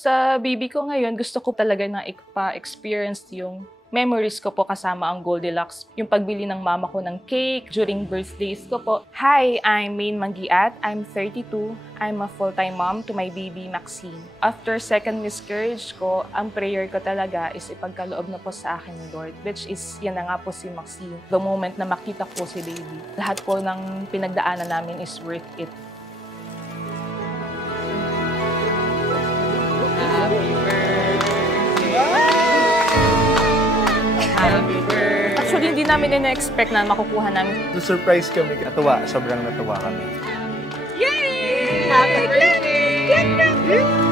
Sa baby ko ngayon, gusto ko talaga na ipa-experience yung memories ko po kasama ang Goldilocks. Yung pagbili ng mama ko ng cake during birthdays ko po. Hi, I'm Maine Mangiat. I'm 32. I'm a full-time mom to my baby Maxine. After second miscarriage ko, ang prayer ko talaga is ipagkaloob na po sa akin ni Lord, which is yan na nga po si Maxine. The moment na makita ko si baby, lahat po ng pinagdaanan namin is worth it. Actually, hindi namin ina-expect na makukuha namin. Na-surprise kami. Sobrang natuwa kami. Yay! Happy birthday!